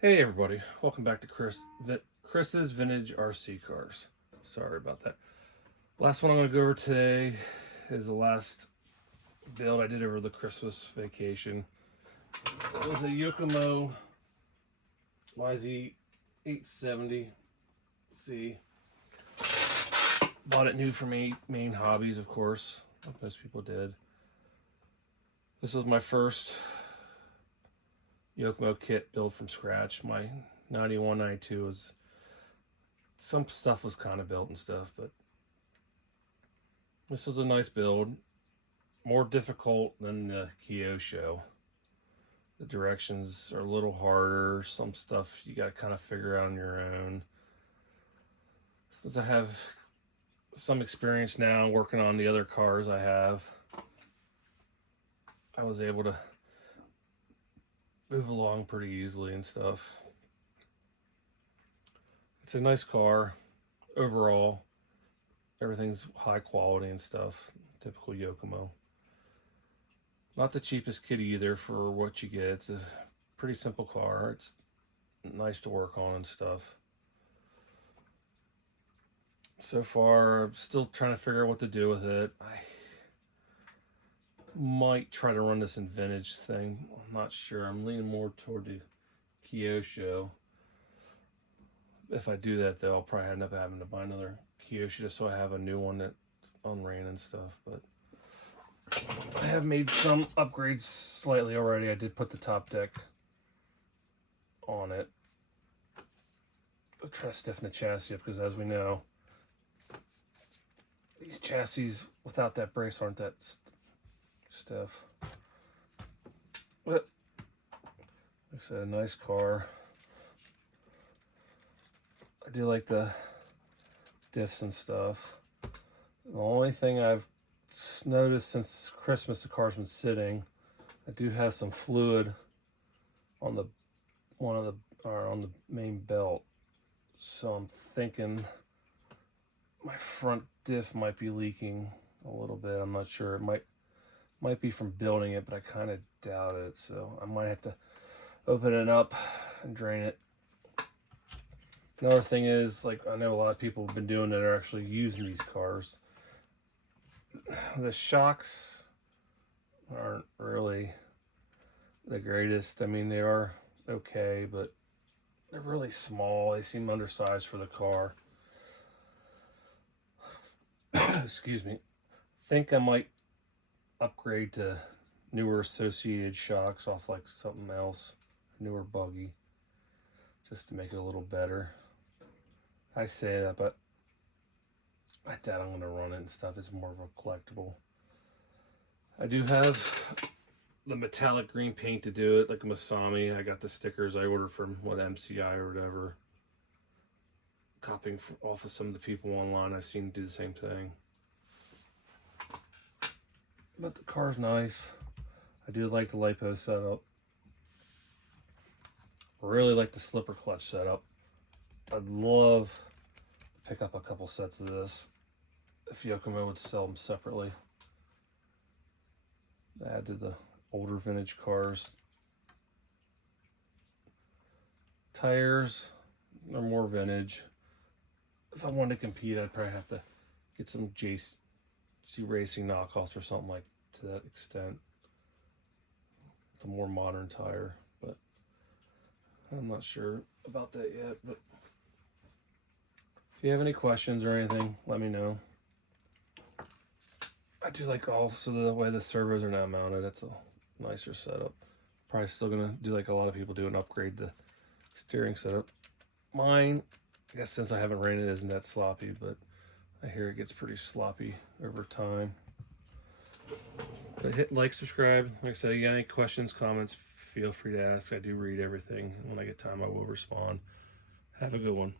Hey everybody, welcome back to Chris's Vintage RC Cars. Sorry about that. Last one I'm going to go over today is the last build I did over the Christmas vacation. It was a Yokomo YZ-870c. Bought it new from Main Hobbies, of course, like most people did. This was my first Yokomo kit built from scratch. My 91, 92 was, some stuff was kind of built and stuff, but this was a nice build. More difficult than the Kyosho. The directions are a little harder. Some stuff you got to kind of figure out on your own. Since I have some experience now working on the other cars I have, I was able to move along pretty easily and stuff. It's a nice car overall. Everything's high quality and stuff. Typical Yokomo. Not the cheapest kit either for what you get. It's a pretty simple car. It's nice to work on and stuff. So far, I'm still trying to figure out what to do with it. I might try to run this in vintage thing. I'm not sure. I'm leaning more toward the Kyosho. If I do that, though, I'll probably end up having to buy another Kyosho just so I have a new one that's on rain and stuff. But I have made some upgrades slightly already. I did put the top deck on it. I'll try to stiffen the chassis up because, as we know, these chassis without that brace aren't that stiff. But like I said, a nice car. I do like the diffs and stuff. The only thing I've noticed since Christmas, the car's been sitting, I do have some fluid on the on the main belt. So I'm thinking my front diff might be leaking a little bit. I'm not sure. It might be from building it, but I kind of doubt it. So I might have to open it up and drain it. Another thing is, like, I know a lot of people have been doing that are actually using these cars. The shocks aren't really the greatest. I mean, they are okay, but they're really small. They seem undersized for the car. Excuse me. Think I might upgrade to newer associated shocks off like something else, newer buggy, just to make it a little better. I say that, but I doubt I'm going to run it and stuff. It's more of a collectible. I do have the metallic green paint to do it, like a Masami. I got the stickers I ordered from MCI or whatever. Copying off of some of the people online I've seen do the same thing. But the car's nice. I do like the LiPo setup. Really like the slipper clutch setup. I'd love to pick up a couple sets of this if Yokomo would sell them separately. Add to the older vintage cars. Tires are more vintage. If I wanted to compete, I'd probably have to get some JC Racing knockoffs or something like to that extent. It's a more modern tire, but I'm not sure about that yet. But if you have any questions or anything, let me know. I do like also the way the servos are now mounted. It's a nicer setup. Probably still gonna do like a lot of people do and upgrade the steering setup. Mine, I guess since I haven't ran it, isn't that sloppy, but I hear it gets pretty sloppy over time. But hit like, subscribe. Like I said, you got any questions, comments, feel free to ask. I do read everything. When I get time, I will respond. Have a good one.